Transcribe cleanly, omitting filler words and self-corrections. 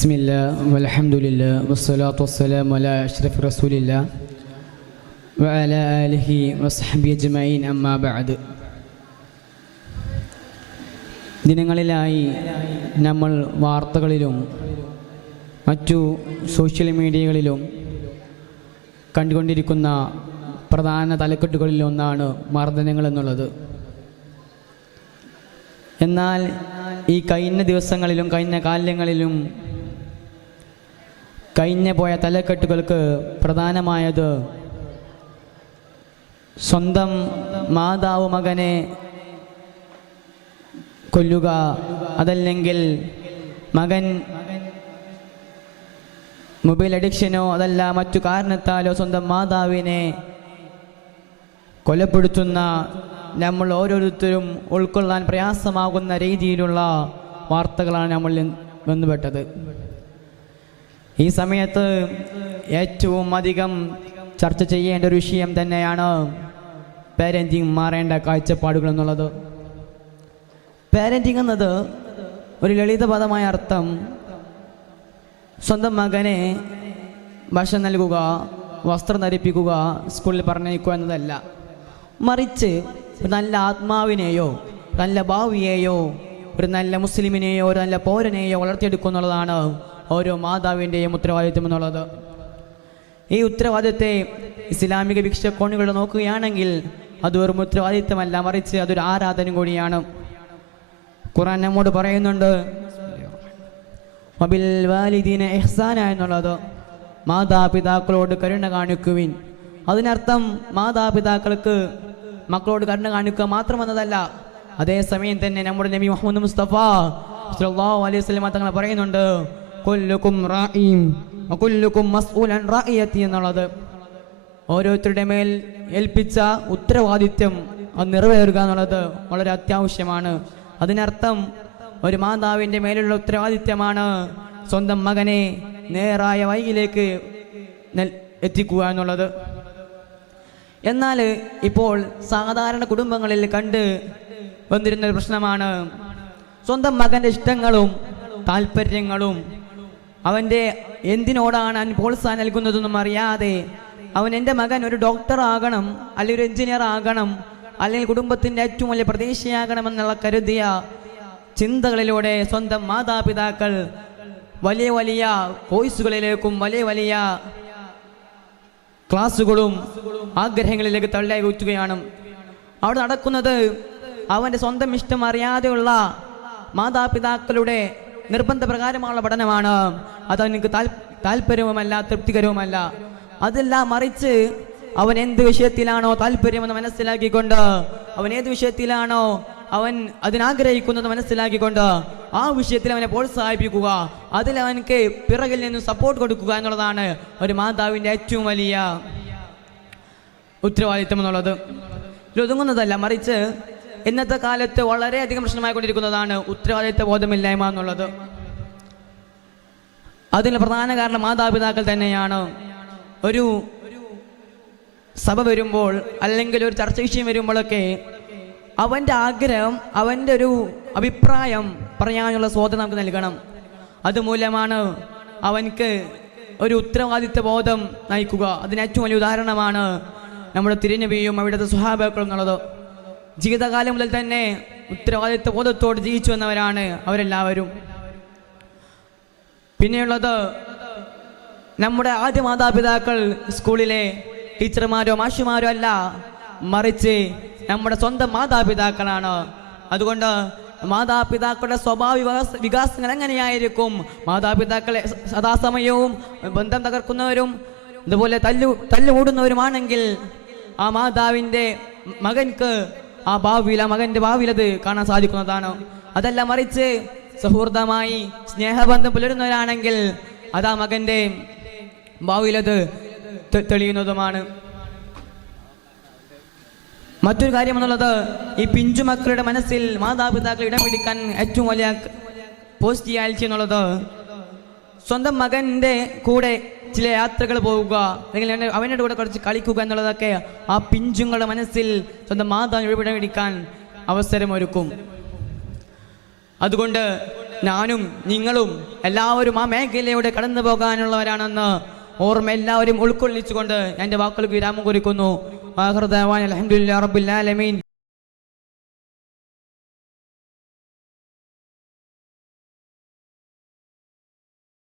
ബിസ്മില്ലാ വൽഹംദുലില്ലാ വസ്സലാത്തു വസ്സലാമു അലാ അഷ്റഫി റസൂലില്ലാ വഅലാ ആലിഹി വസ്ഹബിഹി അജ്മഈൻ അമ്മാ ബഅദ്. ദിനങ്ങളിലായി നമ്മൾ വാർത്തകളിലും മറ്റു സോഷ്യൽ മീഡിയകളിലും കണ്ടുകൊണ്ടിരിക്കുന്ന പ്രധാന തലക്കെട്ടുകളിലൊന്നാണ് മർദ്ദനങ്ങൾ എന്നുള്ളത്. എന്നാൽ ഈ കഴിഞ്ഞ ദിവസങ്ങളിലും കഴിഞ്ഞ കാലങ്ങളിലും കഴിഞ്ഞു പോയ തലക്കെട്ടുകൾക്ക് പ്രധാനമായത് സ്വന്തം മാതാവ് മകനെ കൊല്ലുക, അതല്ലെങ്കിൽ മകൻ മൊബൈൽ അഡിക്ഷനോ അതല്ല മറ്റു കാരണത്താലോ സ്വന്തം മാതാവിനെ കൊലപ്പെടുത്തുന്ന നമ്മൾ ഓരോരുത്തരും ഉൾക്കൊള്ളാൻ പ്രയാസമാകുന്ന രീതിയിലുള്ള വാർത്തകളാണ് നമ്മൾ ബന്ധപ്പെട്ടത്. ഈ സമയത്ത് ഏറ്റവും അധികം ചർച്ച ചെയ്യേണ്ട ഒരു വിഷയം തന്നെയാണ് പാരൻറ്റിങ് മാറേണ്ട കാഴ്ചപ്പാടുകൾ എന്നുള്ളത്. പാരൻറ്റിങ് എന്നത് ഒരു ലളിതപദമായ അർത്ഥം സ്വന്തം മകനെ ഭക്ഷണം നൽകുക, വസ്ത്രം ധരിപ്പിക്കുക, സ്കൂളിൽ പറഞ്ഞയക്കുക എന്നതല്ല. മറിച്ച് ഒരു നല്ല ആത്മാവിനെയോ നല്ല ഭാവിയെയോ ഒരു നല്ല മുസ്ലിമിനെയോ ഒരു നല്ല പൗരനെയോ വളർത്തിയെടുക്കുന്നുള്ളതാണ് ഓരോ മാതാവിൻ്റെയും ഉത്തരവാദിത്വം എന്നുള്ളത്. ഈ ഉത്തരവാദിത്വത്തെ ഇസ്ലാമിക വീക്ഷണകോണുകൾ നോക്കുകയാണെങ്കിൽ അത് വെറും ഉത്തരവാദിത്വമല്ല, മറിച്ച് അതൊരു ആരാധന കൂടിയാണ്. ഖുർആൻ നമ്മോട് പറയുന്നുണ്ട് വബിൽ വാലിദീന ഇഹ്സാന എന്നുള്ളത്. മാതാപിതാക്കളോട് കരുണ കാണിക്കുവിൻ. അതിനർത്ഥം മാതാപിതാക്കൾക്ക് മക്കളോട് കരുണ കാണിക്കുക മാത്രമെന്നതല്ല. അതേസമയം തന്നെ നമ്മുടെ നബി മുഹമ്മദ് മുസ്തഫ സല്ലല്ലാഹു അലൈഹി വസല്ലം തങ്ങൾ പറയുന്നുണ്ട് കുല്ലുക്കും റാഇൻ വകുല്ലുക്കും മസ്ഊലൻ റാഇയതി എന്നുള്ളത്. ഓരോരുത്തരുടെ മേൽ ഏൽപ്പിച്ച ഉത്തരവാദിത്വം അത് നിറവേറുക എന്നുള്ളത് വളരെ അത്യാവശ്യമാണ്. അതിനർത്ഥം ഒരു മാതാവിൻ്റെ മേലുള്ള ഉത്തരവാദിത്വമാണ് സ്വന്തം മകനെ നേരായ വഴിയിലേക്ക് എത്തിക്കുക എന്നുള്ളത്. എന്നാൽ ഇപ്പോൾ സാധാരണ കുടുംബങ്ങളിൽ കണ്ട് വന്നിരുന്നൊരു പ്രശ്നമാണ് സ്വന്തം മകൻ്റെ ഇഷ്ടങ്ങളും താല്പര്യങ്ങളും അവൻ്റെ എന്തിനോടാണ് അവൻ പ്രോത്സാഹനം നൽകുന്നതെന്നും അറിയാതെ അവൻ എൻ്റെ മകൻ ഒരു ഡോക്ടർ ആകണം, അല്ലെങ്കിൽ ഒരു എഞ്ചിനീയർ ആകണം, അല്ലെങ്കിൽ കുടുംബത്തിൻ്റെ ഏറ്റവും വലിയ പ്രതീക്ഷയാകണമെന്നുള്ള കരുതിയ ചിന്തകളിലൂടെ സ്വന്തം മാതാപിതാക്കൾ വലിയ വലിയ കോഴ്സുകളിലേക്കും വലിയ വലിയ ക്ലാസ്സുകളും ആഗ്രഹങ്ങളിലേക്ക് തള്ളിയാകുകയാണ്. അവിടെ നടക്കുന്നത് അവൻ്റെ സ്വന്തം ഇഷ്ടം അറിയാതെയുള്ള മാതാപിതാക്കളുടെ നിർബന്ധപ്രകാരമുള്ള പഠനമാണ്. അതെനിക്ക് താല്പര്യവുമല്ല, തൃപ്തികരവുമല്ല. അതല്ല, മറിച്ച് അവൻ എന്ത് വിഷയത്തിലാണോ താല്പര്യമെന്ന് മനസ്സിലാക്കിക്കൊണ്ട്, അവൻ ഏത് വിഷയത്തിലാണോ അവൻ അതിനാഗ്രഹിക്കുന്നത് മനസ്സിലാക്കിക്കൊണ്ട് ആ വിഷയത്തിൽ അവനെ പ്രോത്സാഹിപ്പിക്കുക, അതിൽ അവനക്ക് പിറകിൽ നിന്ന് സപ്പോർട്ട് കൊടുക്കുക എന്നുള്ളതാണ് ഒരു മാതാവിൻ്റെ ഏറ്റവും വലിയ ഉത്തരവാദിത്വം എന്നുള്ളത്. ഒതുങ്ങുന്നതല്ല, മറിച്ച് ഇന്നത്തെ കാലത്ത് വളരെയധികം പ്രശ്നമായിക്കൊണ്ടിരിക്കുന്നതാണ് ഉത്തരവാദിത്വ ബോധമില്ലായ്മ എന്നുള്ളത്. അതിന് പ്രധാന കാരണം മാതാപിതാക്കൾ തന്നെയാണ്. ഒരു സഭ വരുമ്പോൾ അല്ലെങ്കിൽ ഒരു ചർച്ച വിഷയം വരുമ്പോഴൊക്കെ അവൻ്റെ ആഗ്രഹം, അവൻ്റെ ഒരു അഭിപ്രായം പറയാനുള്ള സ്വാതന്ത്ര്യം നമുക്ക് നൽകണം. അതുമൂലമാണ് അവൻക്ക് ഒരു ഉത്തരവാദിത്വ ബോധം നയിക്കുക. അതിന് ഏറ്റവും വലിയ ഉദാഹരണമാണ് നമ്മുടെ തിരുനബിയും അവിടുത്തെ സ്വഹാബാക്കളും എന്നുള്ളത്. ജീവിതകാലം മുതൽ തന്നെ ഉത്തരവാദിത്വ ബോധത്തോട് ജീവിച്ചു വന്നവരാണ് അവരെല്ലാവരും. പിന്നെയുള്ളത് നമ്മുടെ ആദ്യ മാതാപിതാക്കൾ സ്കൂളിലെ ടീച്ചർമാരോ മാഷുമാരോ അല്ല, മറിച്ച് നമ്മുടെ സ്വന്തം മാതാപിതാക്കളാണ്. അതുകൊണ്ട് മാതാപിതാക്കളുടെ സ്വഭാവ വികാസങ്ങൾ എങ്ങനെയായിരിക്കും? മാതാപിതാക്കളെ സദാസമയവും ബന്ധം തകർക്കുന്നവരും അതുപോലെ തല്ലുകൂടുന്നവരുമാണെങ്കിൽ ആ മാതാവിൻ്റെ മകൻക്ക് ആ ഭാവിയിൽ, ആ മകൻ്റെ ഭാവിയിൽ അത് കാണാൻ സാധിക്കുന്നതാണ്. അതല്ല, മറിച്ച് സൗഹൃദമായി സ്നേഹബന്ധം പുലരുന്നവരാണെങ്കിൽ അത് ആ മകൻ്റെ ഭാവിയിലത് തെളിയുന്നതുമാണ്. മറ്റൊരു കാര്യം എന്നുള്ളത്, ഈ പിഞ്ചു മക്കളുടെ മനസ്സിൽ മാതാപിതാക്കൾ ഇടം പിടിക്കാൻ ഏറ്റവും വലിയ പോസിറ്റീവാലിറ്റി എന്നുള്ളത് സ്വന്തം മകൻ്റെ കൂടെ ചില യാത്രകൾ പോവുക, അല്ലെങ്കിൽ അവൻ്റെ കൂടെ കുറച്ച് കളിക്കുക എന്നുള്ളതൊക്കെ ആ പിഞ്ചുങ്ങളുടെ മനസ്സിൽ സ്വന്തം മാതാവിന് ഇടം പിടിക്കാൻ അവസരമൊരുക്കും. അതുകൊണ്ട് ഞാനും നിങ്ങളും എല്ലാവരും ആ മേഖലയിലൂടെ കടന്നു പോകാനുള്ളവരാണെന്ന് ഓർമ്മ എല്ലാവരും ഉൾക്കൊള്ളിച്ചുകൊണ്ട് എൻ്റെ വാക്കുകൾക്ക് വിരാമം കുറിക്കുന്നു. ആഖിറു ദഅവാന അൽഹംദുലില്ലാഹി റബ്ബിൽ ആലമീൻ.